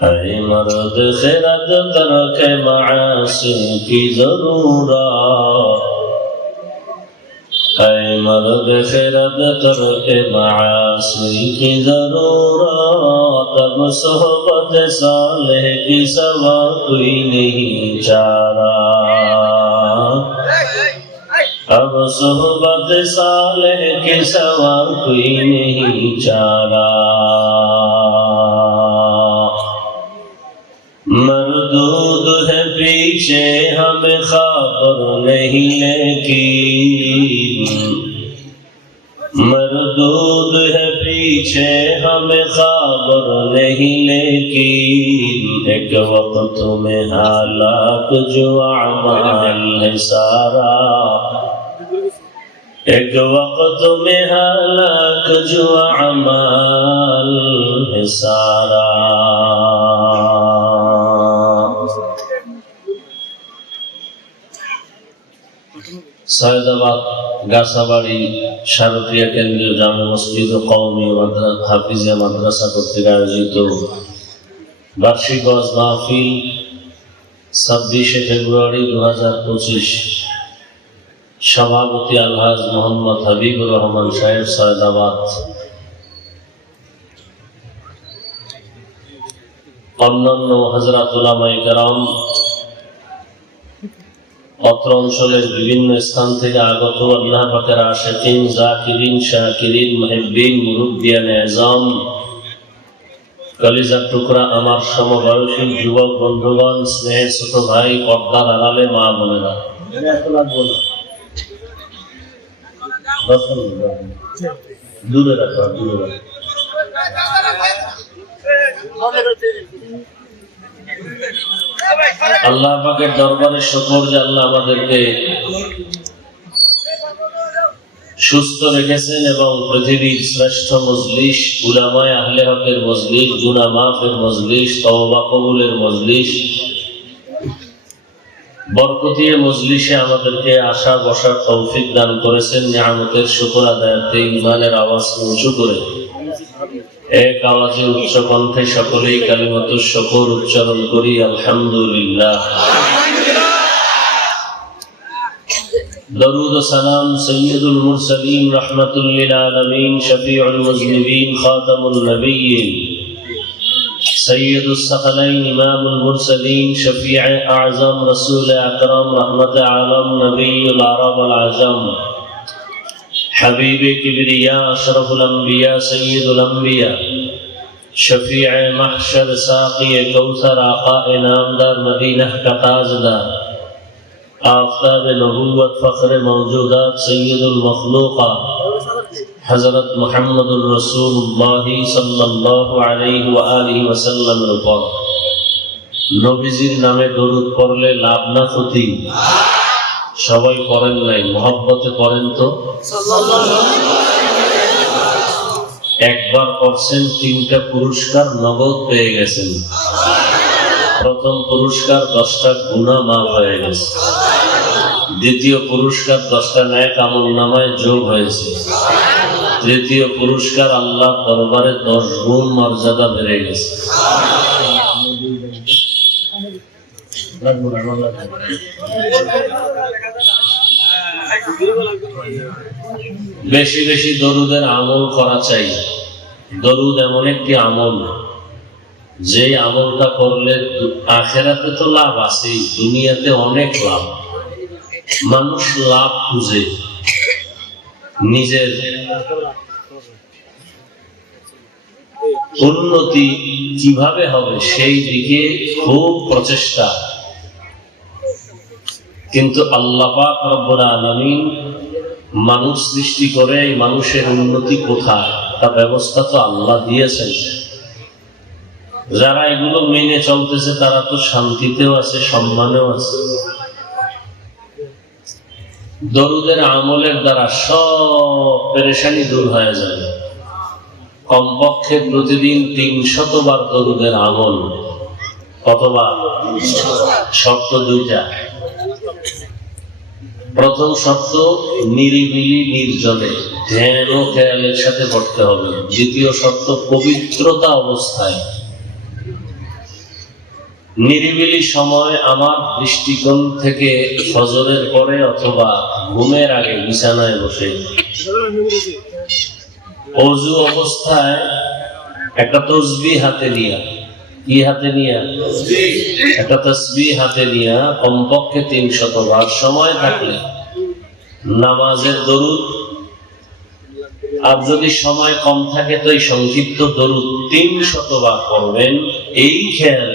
ऐ मर्द खिरद तरक मासी की जरूरत ऐ मर्द खिरद तरक मासी की जरूरत अब सोहबत साले की सवा कोई नहीं चारा अब सोहबत साले की सवा कोई नहीं चारा پیچھے ہم خبر نہیں کی مردود ہے پیچھے ہم خبر نہیں کی ایک وقت میں حالات جو اعمال ہے سارا۔ ایک وقت میں حالات جو اعمال ہے سارا۔ সৈয়দাবাদ গাছাবাড়ি শারকিয়া কেন্দ্রীয় জামে মসজিদ ও মাদ্রাসা হাফিজিয়া মাদ্রাসা কর্তৃক আয়োজিত বার্ষিক ওয়াজ মাহফিল ছাব্বিশে ফেব্রুয়ারি দু হাজার পঁচিশ। সভাপতি আলহাজ মোহাম্মদ হাবিবুর রহমান সাহেব, সৈয়দাবাদ। অন্যান্য হাজরাত উলামাই কারাম অত্র অঞ্চলের বিভিন্ন স্থান থেকে আগত আল্লাহ পাকের আশেকিন জাকিরিন, শাকিরিন মেহবিন মুরব্বিয়ান এজাম কলিজার টুকরা আমার সমবয়সী যুবক বন্ধুগণ, স্নেহের ছোট ভাই, পর্দার আড়ালে মা বোনেরা। দূরে রাখো দূরে রাখো। আল্লাহ পাকের দরবারে শুকর যে আল্লাহ আমাদেরকে সুস্থ রেখেছেন এবং পৃথিবীর শ্রেষ্ঠ মজলিস, উলামায় আহলে হকের মজলিস গুনা মাফের মজলিস, তওবা কবুলের মজলিস বরকতিয়ে মজলিসে আমাদেরকে আসা বসার তৌফিক দান করেছেন। নিয়ামতের শুকর আদায়াতে ইমানের আওয়াজ উঁচু করে। এক আওয়াজে উচ্চ কণ্ঠে সকলেই কালিমত শকর উচ্চারণ করি আলহামদুলিল্লাহ درود و سلام سید المرسلین رحمت للعالمین شفیع المذنبین خاتم النبیین سید الثقلین امام المرسلین شفیع اعظم رسول اکرم رحمت عالم نبی العرب العجم হাবিবে কিবরিয়া শরফুল আম্বিয়া সৈয়দুল আম্বিয়া شفیع محشر ساقی کوثر آقا انعامدار مدینہ کا تاجدار آفتاب نبوت فخر موجودات سید المخلوقات حضرت محمد الرسول اللہ صلی اللہ علیہ وآلہ وسلم رپا নবীজির নামে দরুদ পড়লে লাভ না ক্ষতি সবাই করেন নাই, মহব্বতে করেন তো? একবার করছেন, তিনটা পুরস্কার নগদ পেয়ে গেছেন। প্রথম পুরস্কার দশটা গুণা মাফ হয়ে গেছে। দ্বিতীয় পুরস্কার দশটা ন্যায় কামল নামায় যোগ হয়েছে। তৃতীয় পুরস্কার আল্লাহ দরবারে দশ গুণ মর্যাদা বেড়ে গেছে। বেশি বেশি দরুদের আমল করা চাই। দরুদ এমন একটি আমল যে আমলটা করলে আখেরাতে তো লাভ আছে দুনিয়াতে অনেক লাভ। মানুষ লাভ খুঁজে। নিজের উন্নতি কীভাবে হবে সেই দিকে খুব প্রচেষ্টা। কিন্তু আল্লাহ পাক রব্বুল আলামিন মানুষ সৃষ্টি করে এই মানুষের উন্নতি কোথায়? তা ব্যবস্থা তো আল্লাহ দিয়েছেন। যারা এগুলো মেনে চলতেছে, তারা তো শান্তিতেও আছে, সম্মানেও আছে। দরুদের আমলের দ্বারা সব পেরেশানি দূর হয়ে যাবে কমপক্ষে প্রতিদিন তিন শতবার দরুদের আমল কতবার শর্ত দুইটা। প্রথম শর্ত নিরিবিলি নির্জনে ধ্যান ও খেয়ালের সাথে পড়তে হবে। দ্বিতীয় শর্ত পবিত্রতা অবস্থায়। নিরিবিলি সময় আমার দৃষ্টিকোণ থেকে ফজরের পরে অথবা ঘুমের আগে বিছানায় বসে। অজু অবস্থায় একটা তসবি হাতে নিয়া। কি হাতে নিয়া? একটা তসবি হাতে নিয়া কমপক্ষে তিন শতবার সময় থাকলে। নামাজের দরুদ, আর যদি সময় কম থাকে তো এই সংক্ষিপ্ত দরুদ তিন শতবার করবেন এই খেয়াল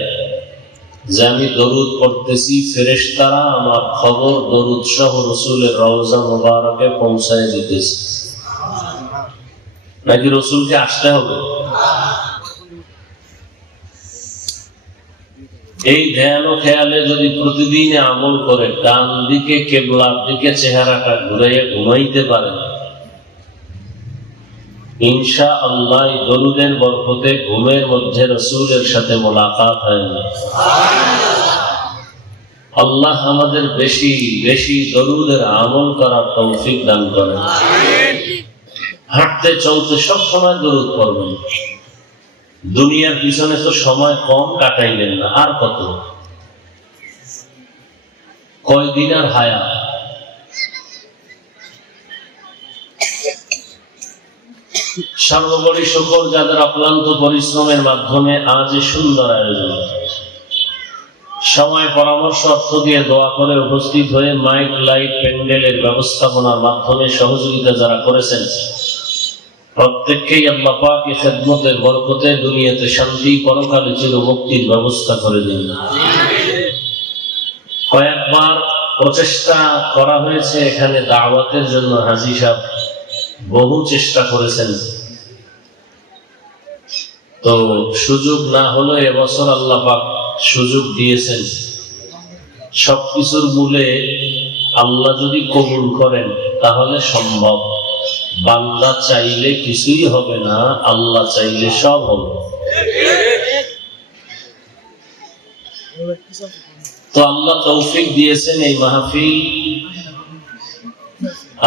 যে আমি দরুদ পড়তেছি, ফেরেশতারা আমার খবর, দরুদ সহ রসুলের রওজা মোবারকে পৌঁছায় দিতেছে। নাকি রসুলকে আসতে হবে? এই ধ্যান ও খেয়ালে যদি প্রতিদিন আমল করে ডান দিকে কেবলার দিকে চেহারাটা ঘুরাইয়া ঘুমাইতে পারেন ইনশা আল্লাহ এই দরুদের বরকতে ঘুমের মধ্যে রসুলের সাথে মোলাকাত হয় না। আল্লাহ আমাদের বেশি বেশি দরুদের আমল করার তৌফিক দান করেন। হাঁটতে চলতে সব সময় দরুদ করবেন দুনিয়ার পিছনে তো সময় কম কাটাইলেন না, আর কত? কয়দিন আর হায়া? সর্বোপরি শুকর যাদের অক্লান্ত পরিশ্রমের মাধ্যমে আজ সুন্দর আয়োজন। সময় পরামর্শ অর্থ দিয়ে দোয়া করে উপস্থিত হয়ে মাইক, লাইট, প্যান্ডেলের ব্যবস্থাপনার মাধ্যমে সহযোগিতা যারা করেছেন প্রত্যেককেই আল্লাহ পাক খেদমতের বরকতে দুনিয়াতে শান্তি পরকালে চির মুক্তির ব্যবস্থা করে দিন। কয়েকবার প্রচেষ্টা করা হয়েছে এখানে দাওয়াতের জন্য হাজি সাহেব বহু চেষ্টা করেছেন। তো সুযোগ না হলো এবছর আল্লাহ পাক সুযোগ দিয়েছেন। সবকিছুর মূলে আল্লাহ যদি কবুল করেন তাহলে সম্ভব। বান্দা চাইলে কিছুই হবে না, আল্লাহ চাইলে সব হবে। তো আল্লাহ তৌফিক দিয়েছেন এই মাহফিল।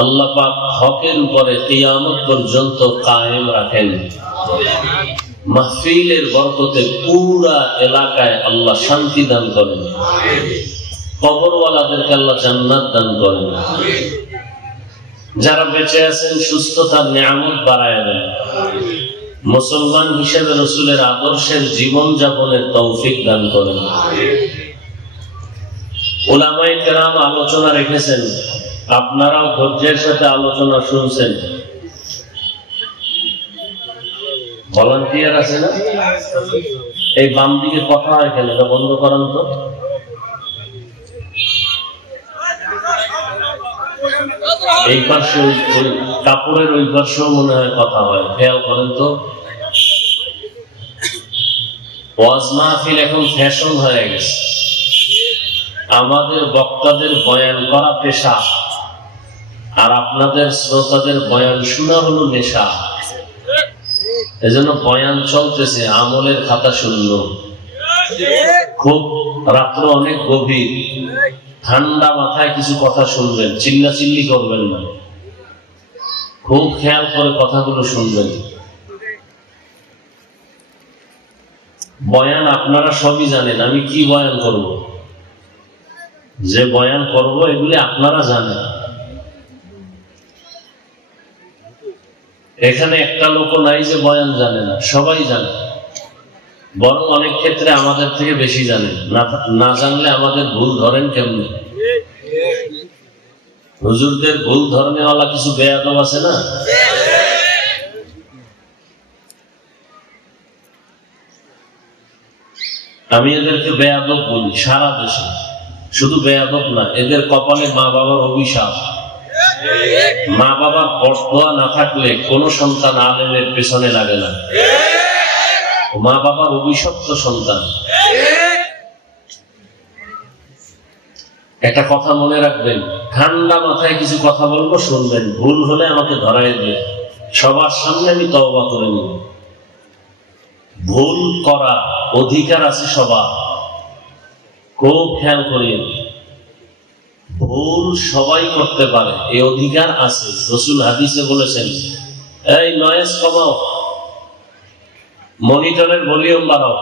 আল্লাহ পাক হকের উপরে কিয়ামত পর্যন্ত কায়েম রাখেন। মাহফিলের বরকতে পুরা এলাকায় আল্লাহ শান্তি দান করেন। কবরওয়ালাদেরকে আল্লাহ জান্নাত দান করেন। যারা বেঁচে আছেন, সুস্থতার নিয়ামত বাড়ায় দেন। মুসলমান হিসেবে রসুলের আদর্শের জীবন যাপনের তৌফিক দান করেন। ওলামাই কেরাম আলোচনা রেখেছেন। আপনারাও ধৈর্যের সাথে আলোচনা শুনছেন। ভলান্টিয়ার আছে না? এই বাম দিকে কথা হয় কেন? বন্ধ করান তো। এই পাশে ওই কাপড়ের ওই পাশেও মনে হয় কথা হয়। খেয়াল করেন তো। ওয়াজ মাহফিল এখন ফ্যাশন হয়ে গেছে। আমাদের বক্তাদের বয়ান করা পেশা। আর আপনাদের শ্রোতাদের বয়ান শোনা হলো নেশা। এজন্য বয়ান চলতেছে, আমলের খাতা শূন্য খুব রাত্র অনেক গভীর। ঠান্ডা মাথায় কিছু কথা শুনবেন চিল্লা চিল্লি করবেন না। খুব খেয়াল করে কথাগুলো শুনবেন। বয়ান আপনারা সবই জানেন, আমি কি বয়ান করব? যে বয়ান করব, এগুলি আপনারা জানেন। এখানে একটা লোক নাই যে বয়ান জানে না, সবাই জানে। বরং অনেক ক্ষেত্রে আমাদের থেকে বেশি জানেন না জানলে আমাদের ভুল ধরেন কেমনি? হুজুরদের ভুল ধরনেওয়ালা কিছু বেয়াদব আছে না? আমি এদেরকে বেয়াদব বলি, সারা দেশে। শুধু বেয়াদব না, এদের কপালে মা বাবার অভিশাপ। মা বাবার পর্দা না থাকলে কোন সন্তান আলেমের পেছনে লাগে না। মা বাবার অভিশপ্ত সন্তান। একটা কথা মনে রাখবেন, ঠান্ডা মাথায় কিছু কথা বলব, শুনবেন। ভুল হলে আমাকে ধরাই দিয়ে সবার সামনে আমি তওবা করে নিব। ভুল করা অধিকার আছে সবার। খুব খেয়াল করিয়ে ভুল সবাই করতে পারে এই অধিকার আছে। রসুল হাদিসে বলেছেন, এই নয়েস কমাও। মনিটরের ভলিউম বাড়াও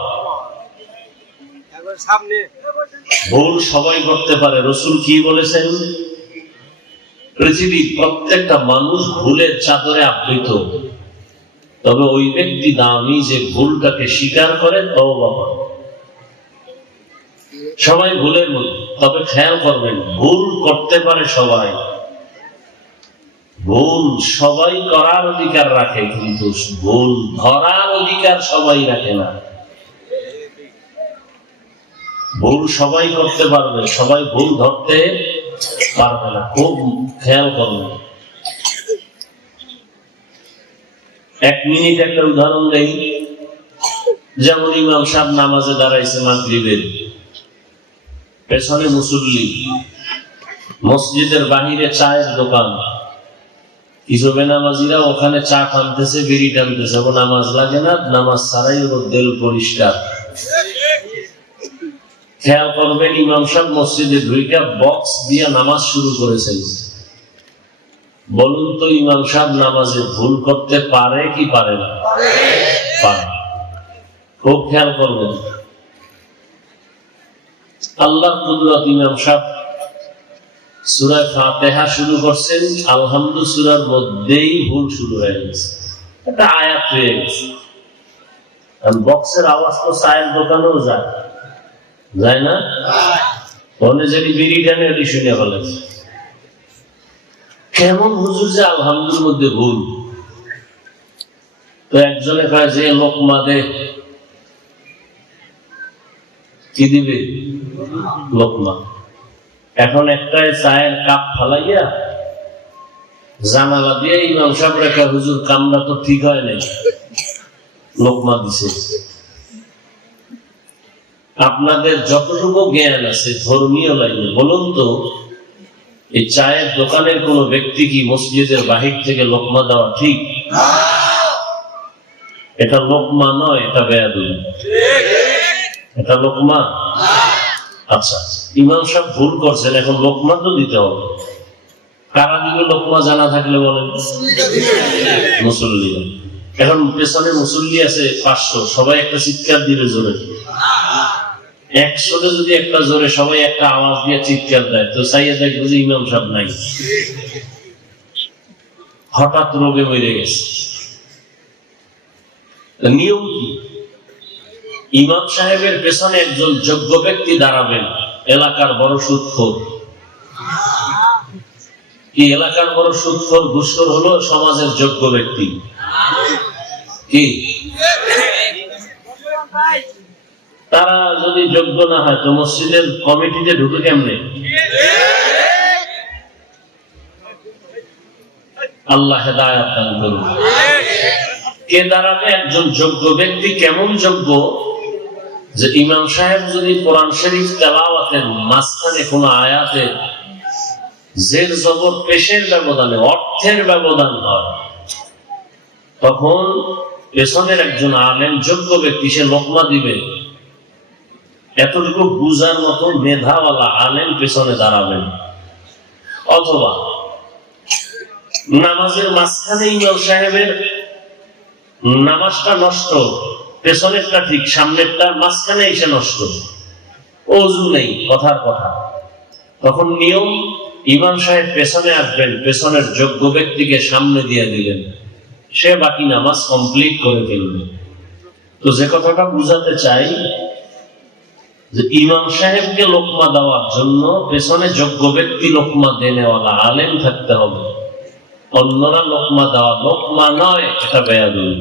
সামনে। ভুল সবাই করতে পারে। রসুল কি বলেছেন? পৃথিবীর প্রত্যেকটা মানুষ ভুলের চাদরে আবৃত। তবে ওই ব্যক্তি দামি যে ভুলটাকে স্বীকার করে তওবা করে সবাই ভুলের মধ্যে তবে খেয়াল করবেন ভুল করতে পারে সবাই। ভুল সবাই করার অধিকার রাখে, কিন্তু ভুল ধরার অধিকার সবাই রাখে না। ভুল সবাই করতে পারবে, সবাই ভুল ধরতে পারবে না, খুব খেয়াল করবে এক মিনিট একটা উদাহরণ দেই। যেমন ইমাম সাহেব নামাজে দাঁড়াইছে মাগরিবের, পেছনে মুসল্লি, মসজিদের বাহিরে চায়ের দোকান। কিছু বেনামাজিরা ওখানে চা টানতেছে বিড়ি টানতেছে। ও নামাজ লাগে না, নামাজ ছাড়াই ওর দেল পরিষ্কার। খেয়াল করবেন, ইমাম সাহেব মসজিদে ঢুইকা বক্স দিয়ে নামাজ শুরু করেছেন। বলুন তো, ইমাম সাহেব নামাজে ভুল করতে পারে কি পারে না? পারে। খুব খেয়াল করবেন। আল্লাহ কুদরত ইমাম সাহেব ফাতেহা শুরু করছেন আলহামদু সুরার মধ্যেই ভুল শুরু হয়ে গেছে। একটা আয়াত হয়ে গেছে। বক্সের আওয়াজ তো চায়ের দোকানেও যায়। যায় না? মনে যদি বিড়ি টানে শুনে কেমন হুজুর যে আলহামদুর মধ্যে ভুল। তো একজনে কয়, যে লোকমা দে কি দিবে? লোকমা এখন একটা চায়ের কাপ ফালাইয়া জানালা দিয়ে ইমাম সাহেব রেখা, হুজুর, কামরা তো ঠিক হয় নাই। লোকমা দিছে। আপনাদের যতটুকু জ্ঞান আছে, ধর্মীয় লাইনে বলুন তো, এই চায়ের দোকানের কোন ব্যক্তি কি মসজিদের বাহির থেকে লোকমা দেওয়া ঠিক? এটা লোকমা নয়, এটা বেয়াদুল এটা লোকমা? আচ্ছা ইমাম সাহেব ভুল করছেন, এখন লোকমা তো দিতে হবে। কারা দিবে লোকমা জানা থাকলে বলেন। মুসল্লি এখন পেছনে মুসল্লি আছে পাঁচশো, সবাই একটা চিৎকার দিবে জোরে। একশোতে যদি একটা জোরে সবাই একটা আওয়াজ দিয়ে চিৎকার দেয়, তো চাইয়া দেখব যে ইমাম সাহেব নাই। হঠাৎ রোগে মরে গেছে। নিয়ম কি? ইমাম সাহেবের পেছনে একজন যোগ্য ব্যক্তি দাঁড়াবেন, এলাকার বড় সুৎখোর। কি এলাকার বড় সুৎখোর ঘুষখোর হলো? সমাজের যোগ্য ব্যক্তি। কি? তারা যদি যোগ্য না হয়, তো মসজিদের কমিটিতে ঢুকে কেমনে? আল্লাহ হেদায়াত দান করুন। কে দাঁড়াবে? একজন যোগ্য ব্যক্তি। কেমন যোগ্য? যে ইমাম সাহেব যদি কোরআন শরীফ তেলাওয়াতের মাঝখানে কোনো আয়াতে জের জবর পেশের ব্যবধানে, অর্থের ব্যবধান হয়, তখন পেছনের একজন আলেম যোগ্য ব্যক্তি, সে লোকমা দিবে। এতটুকু বুঝার মতো মেধাওয়ালা আলেম পেছনে দাঁড়াবেন। অথবা নামাজের মাঝখানে ইমাম সাহেবের নামাজটা নষ্ট পেছনেরটা ঠিক, সামনেরটা মাঝখানে এসে নষ্ট। অজু নেই, কথার কথা। তখন নিয়ম, ইমাম সাহেব পেছনে আসবেন, পেছনের যোগ্য ব্যক্তিকে সামনে দিয়ে দিলেন। সে বাকি নামাজ কমপ্লিট করে ফেলবে। তো যে কথাটা বুঝাতে চাই, যে ইমাম সাহেবকে লোকমা দেওয়ার জন্য পেছনে যোগ্য ব্যক্তি লোকমা দেনেওয়ালা, আলেম থাকতে হবে। অন্যরা লোকমা দেওয়া লোকমা নয়, এটা বেয়াদুল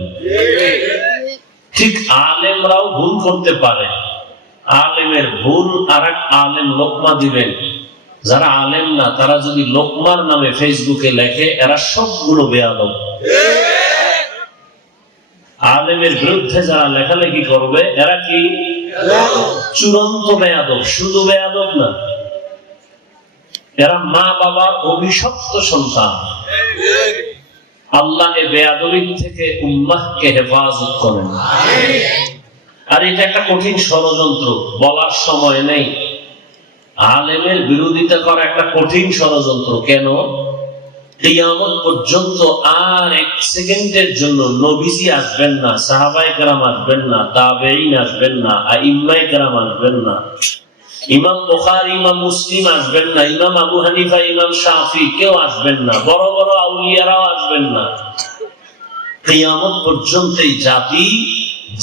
ঠিক আলেমরাও ভুল করতে পারে। আলেমের ভুল আর আলেম লোকমা দিবেন। যারা আলেম না, তারা যদি লোকমার নামে ফেসবুকে লেখে, এরা সবগুলো বেয়াদব। আলেমের বিরুদ্ধে যারা লেখালেখি করবে, এরা কি? চূড়ান্ত বেয়াদব, শুধু বেয়াদব না। এরা মা বাবার অভিশপ্ত সন্তান। আল্লাহ এ থেকে উম্মাহকে হেফাজত করেন। আর এটা একটা কঠিন ষড়যন্ত্র, বলার সময় নেই। আলেমের বিরোধিতা করা একটা কঠিন ষড়যন্ত্র। কেন? কিয়ামত পর্যন্ত আর এক সেকেন্ডের জন্য নবীজি আসবেন না সাহাবাই কেরাম আসবেন না তাবেইন আসবেন না আইম্মাই কেরাম আসবেন না। ইমাম বুখারী, ইমাম মুসলিম আসবেন না, ইমাম আবু হানিফা, ইমাম শাফি কেউ আসবেন না, বড় বড় আউলিয়ারাও আসবেন না। কিয়ামত পর্যন্ত এই জাতি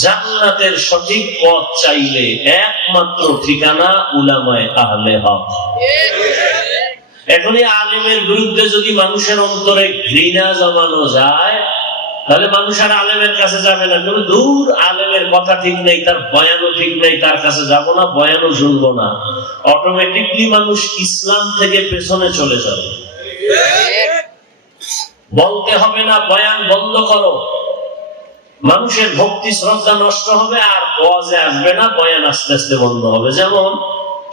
জান্নাতের সঠিক পথ চাইলে একমাত্র ঠিকানা উলামায়ে আহলে হক। এখনই আলেমের বিরুদ্ধে যদি মানুষের অন্তরে ঘৃণা জমানো যায় তাহলে মানুষ আর আলেমের কাছে যাবে না। কিন্তু দূর আলেমের কথা ঠিক নেই, তার বয়ানও ঠিক নেই, তার কাছে যাব না, বয়ানও শুনব না। অটোমেটিকলি মানুষ ইসলাম থেকে পেছনে চলে যাবে। বলতে হবে না, বয়ান বন্ধ করো। মানুষের ভক্তি শ্রদ্ধা নষ্ট হবে আর ওয়াজে আসবে না, বয়ান আস্তে আস্তে বন্ধ হবে। যেমন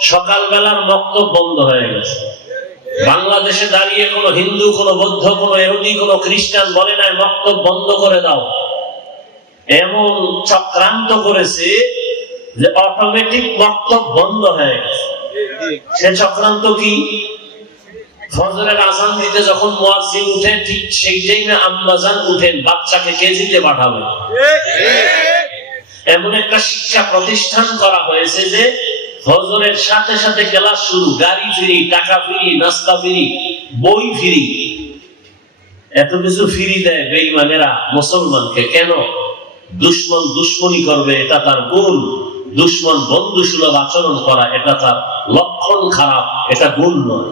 সকালবেলার বক্তব্য বন্ধ হয়ে গেছে। বাংলাদেশে দাঁড়িয়ে কোনো হিন্দু কোনো বৌদ্ধ কোনো এহুদি কোনো খ্রিস্টান বলে নাই বক্তব্য বন্ধ করে দাও। এমন চক্রান্ত করেছে যে অটোমেটিক বক্তব্য বন্ধ হয়ে গেছে। সে চক্রান্ত কি? ফজরের আজান দিতে যখন মুয়াজ্জিন উঠে ঠিক সেই টাইমে আম্মাজান উঠেন বাচ্চাকে কেজিতে পাঠাবে? এমন একটা শিক্ষা প্রতিষ্ঠান করা হয়েছে যে ফজরের সাথে সাথে ক্লাস শুরু, গাড়ি ফ্রি, টাকা ফ্রি, নাস্তা ফ্রি, বই ফ্রি। এত কিছু ফ্রি দেয় বেইমানেরা মুসলমানকে। কেন? দুশ্মন দুশ্মনী করবে, এটা তার গুণ। দুশ্মন বন্ধু সুলভ আচরণ করা, এটা তার লক্ষণ খারাপ, এটা গুণ নয়।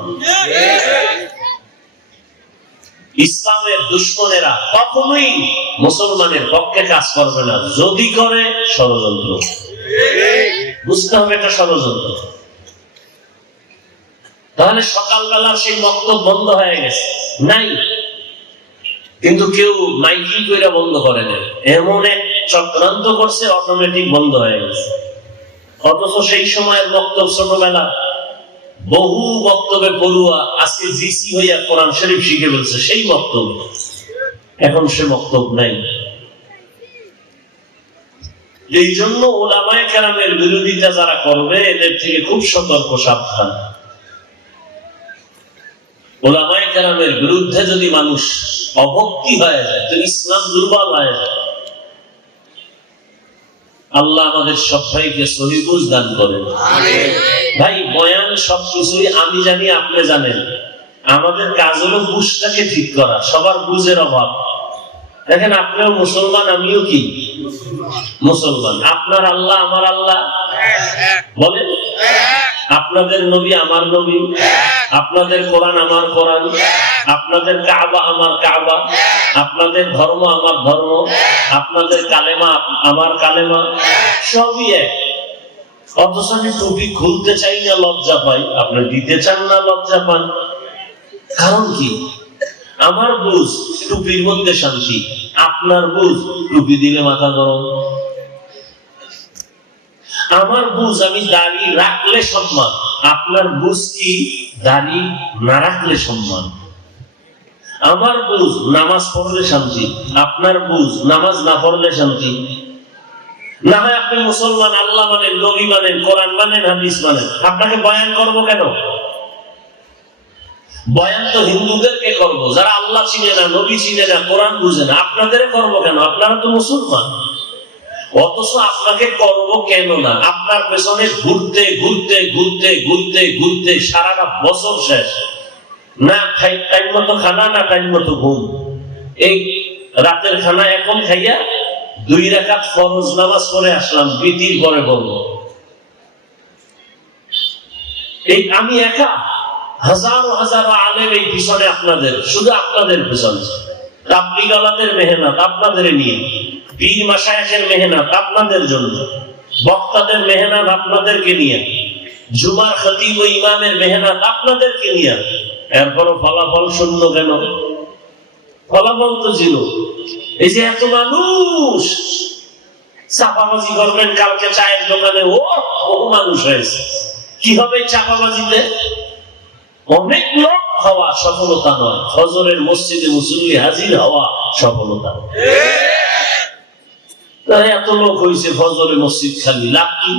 ইসলামের দুশ্মনেরা কখনোই মুসলমানের পক্ষে কাজ করবে না। যদি করে ষড়যন্ত্র। বুঝতে হবে এটা ষড়যন্ত্র। তাহলে সকালবেলা সেই বক্তব্য বন্ধ হয়ে গেছে। নাই। কিন্তু কেউ মাইকিং করে বন্ধ করে দেন এমন এক চক্রান্ত করছে অটোমেটিক বন্ধ হয়ে গেছে। অথচ সেই সময়ের বক্তব্য ছোটবেলা। বহু বক্তব্যে পড়ুয়া আজকে জিসি হইয়া কোরআন শরীফ শিখে ফেলছে, সেই বক্তব্য। এখন সে বক্তব্য নাই। এই জন্য ওলামায় কেরামের বিরোধিতা যারা করবে এদের থেকে খুব সতর্ক সাবধান। ওলামায় কেরামের বিরুদ্ধে যদি মানুষ অভক্তি হয়ে যায় তো ইসলাম দুর্বল হয়ে যায়। আল্লাহ আমাদের সবাইকে সহিবুজ দান করেন। ভাই বয়ান সবকিছুই আমি জানি আপনি জানেন। আমাদের কাজ হলো বুঝটাকে ঠিক করা সবার বুঝের অভাব। দেখেন আপনিও মুসলমান আমিও কি? মুসলমান। আপনার আল্লাহ, আমার আল্লাহ? বলেন। আপনাদের নবী আমার নবী। আপনাদের কোরআন আমার কোরআন। আপনাদের কাবা আমার কাবা। আপনাদের ধর্ম আমার ধর্ম। আপনাদের কালেমা আমার কালেমা। সবই এক। অথচ আমি টুপি খুলতে চাই না, লজ্জা পাই। আপনি দিতে চান না, লজ্জা পান। কারণ কি? আমার বুঝ, টুপির মধ্যে শান্তি। আপনার বুঝ টুপি দিলে মাথা গরম। আমার বুঝ আমি দাড়ি রাখলে সম্মান। আপনার বুঝ কি? দাড়ি না রাখলে সম্মান। আমার বুঝ নামাজ পড়লে শান্তি। আপনার বুঝ নামাজ না পড়লে শান্তি। না হয় আপনি মুসলমান, আল্লাহ মানেন, নবী মানেন, কোরআন মানেন, হাদিস মানেন। আপনাকে বয়ান করব কেন? বয়ান তো হিন্দুদেরকে করব? যারা আল্লাহ চিনে না, নবী চিনে না, কোরআন বুঝে না আপনাদের করব কেন? আপনারা তো মুসলমান। অথচ আপনাকে করব কেন না? আপনার পেছনে ঘুরতে ঘুরতে ঘুরতে ঘুরতে ঘুরতে সারাটা বছর শেষ। না টাইম মতো খানা না টাইম মতো ঘুম? এই রাতের খানা এখন খাইয়া দুই রাকাত ফরজ নামাজ পড়ে আসলাম, বিতির পরে বলব। এই আমি একা? হাজারো হাজারো আলেম এই পিছনে আপনাদের, শুধু আপনাদের পিছনে। তাবলিগালাদের মেহনত আপনাদের নিয়ে, পীর মাসায়েখের মেহনত আপনাদের জন্য, বক্তাদের মেহনত আপনাদেরকে নিয়ে, জুমার ইমামের মেহনত আপনাদেরকে নিয়ে। এরপরও ফলাফল শূন্য কেন? ফলাফল তো জিরো এই যে এত মানুষ চাপাবাজি করবেন, কালকে চায়ের দোকানে ও বহু মানুষ হয়েছে। কি হবে চাপাবাজিতে? অনেক লোক হওয়া সফলতা নয়। ফজরের মসজিদে মুসল্লি হাজির হওয়া সফলতা এত লোক হয়েছে ফজরের মসজিদ খালি, লাভ কি?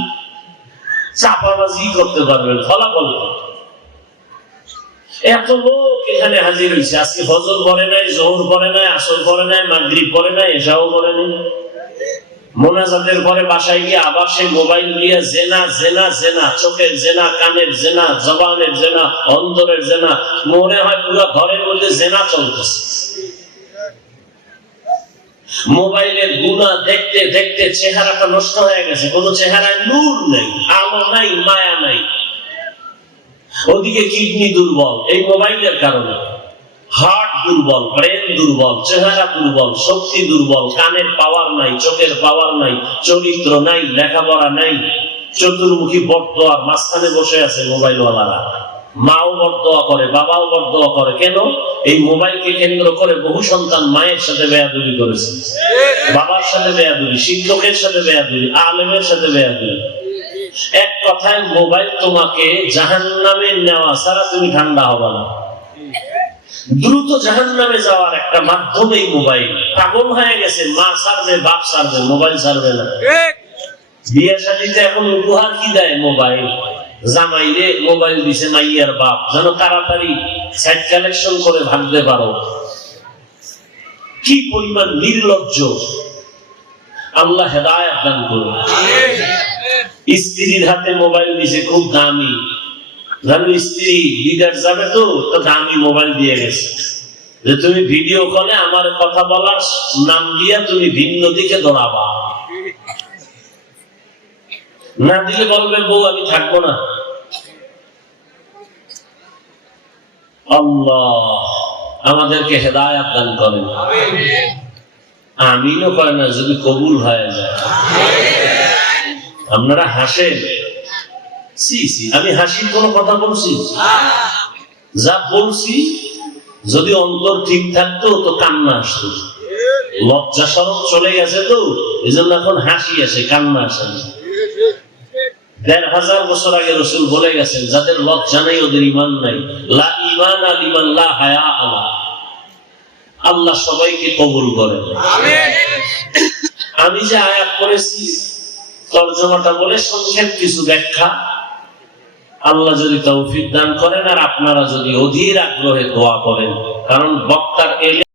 চাপাবাজি করতে পারবেন ফলাফল এত লোক এখানে হাজির হয়েছে আজকে ফজর পরে নাই, জোহর পরে নাই, আসর পরে নাই, মাগরিব পরে নাই এসাও পরে নাই। মোনাজাতের পরে বাসায় গিয়ে আবার সেই মোবাইল নিয়ে জেনা জেনা জেনা, চোখের জেনা, কানের জেনা, জবানের জেনা, অন্তরের জেনা, মনে হয় পুরো ঘরের মধ্যে জেনা চলতেছে। মোবাইলের গুণা দেখতে দেখতে চেহারাটা নষ্ট হয়ে গেছে, কোনো চেহারায় নূর নেই, আলো নাই, মায়া নাই। ওদিকে কিডনি দুর্বল, এই মোবাইলের কারণে। হার্ট দুর্বল ব্রেন দুর্বল, চেহারা দুর্বল, শক্তি দুর্বল, কানের পাওয়ার নাই, চোখের পাওয়ার নাই, চরিত্র নাই, লেখাপড়া নাই। চতুর্মুখী বটদোয়া মাঝখানে বসে আছে মোবাইলওয়ালারা। মাও বটদোয়া করে, বাবাও বটদোয়া করে। কেন? এই মোবাইলকে কেন্দ্র করে বহু সন্তান মায়ের সাথে বেয়াদুরি করেছে। বাবার সাথে বেয়াদুরি, শিক্ষকের সাথে বেয়াদুরি, আলেমের সাথে বেয়াদুরি। এক কথায়, মোবাইল তোমাকে জাহান নামে নেওয়া ছাড়া তুমি ঠান্ডা হবে না। দ্রুত জাহান নামে যাওয়ার একটা মাধ্যম এই মোবাইল। পাগল হয়ে গেছে মা সারবে বাপ সারবে মোবাইল সারবে না। বিয়ে শাদিতে এখন উপহার কি দেয় মোবাইল? জামাইরে মোবাইল দিছে মাইয়ার বাপ। যেন তাড়াতাড়ি সাইট কালেকশন করে ভাবতে পারো। কি পরিমাণ নির্লজ্জ। আল্লাহ হেদায়ত দান করুন। স্ত্রীর হাতে মোবাইল দিছে খুব দামি। স্ত্রী লিডার যাবে তো তো দামি মোবাইল দিয়ে গেছে। যে তুমি ভিডিও কলে আমার কথা বলার নাম দিয়া তুমি ভিন্ন দিকে দৌড়াবা। না দিলে বলবে, বউ, আমি থাকব না। আল্লাহ, আমাদেরকে হেদায়াত দান করেন। আমিনও করে না, যদি কবুল হয়ে যায়। আপনারা হাসেন। আমি হাসির কোনো কথা বলছি? যা বলছি, যদি অন্তর ঠিক থাকতো, তো কান্না আসতো। লজ্জা সরব চলে গেছে তো এই জন্য এখন হাসি আসে, কান্না আসে। দেড় হাজার বছর আগে রসুল বলে গেছেন, যাদের লজ্জা নাই, ওদের ইমান নাই। লা ইমান আল ইমান লা হায়া আলা। আল্লাহ সবাইকে কবুল করেন। আমি যে আয়াত করেছি তর্জমাটা বলে সংক্ষেপ কিছু ব্যাখ্যা। আল্লাহ যদি তৌফিক দান করেন আর আপনারা যদি অধীর আগ্রহে দোয়া করেন। কারণ বক্তার এলে